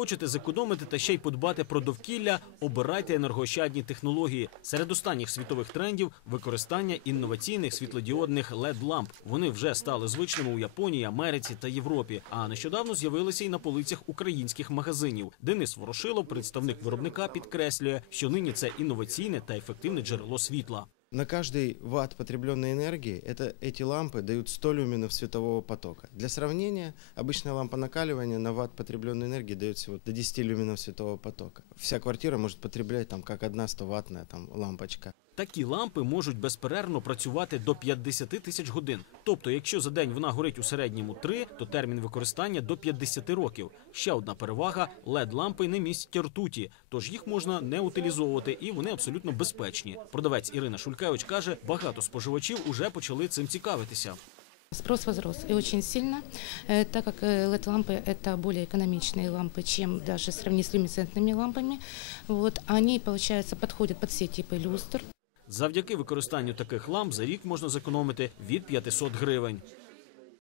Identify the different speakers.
Speaker 1: Хочете зекономити та ще й подбати про довкілля? Обирайте енергоощадні технології. Серед останніх світових трендів використання інноваційних світлодіодних led ламп. Вони вже стали звичними у Японії, Америці та Європі. А нещодавно з'явилися й на полицях українських магазинів. Денис Ворошилов, представник виробника, підкреслює, що нині це інноваційне та ефективне джерело світла.
Speaker 2: На каждый ватт потребленной энергии это, эти лампы дают 100 люменов светового потока. Для сравнения, обычная лампа накаливания на ватт потребленной энергии дает всего до 10 люменов светового потока. Вся квартира может потреблять там как одна 100-ваттная там, лампочка.
Speaker 1: Такі лампи можуть безперервно працювати до 50 тисяч годин. Тобто, якщо за день вона горить у середньому 3, то термін використання до 50 років. Ще одна перевага – led лампи не містять ртуті, тож їх можна не утилізовувати і вони абсолютно безпечні. Продавець Ірина Шулькевич каже, багато споживачів уже почали цим цікавитися.
Speaker 3: Спрос возрос и очень сильно, э, так как LED-лампы это более экономичные лампы, чем даже сравнить с люминесцентными лампами. Вот, они, получается, подходят под все типы люстр.
Speaker 1: Завдяки використанню таких ламп за рік можна зекономити від 500 гривень.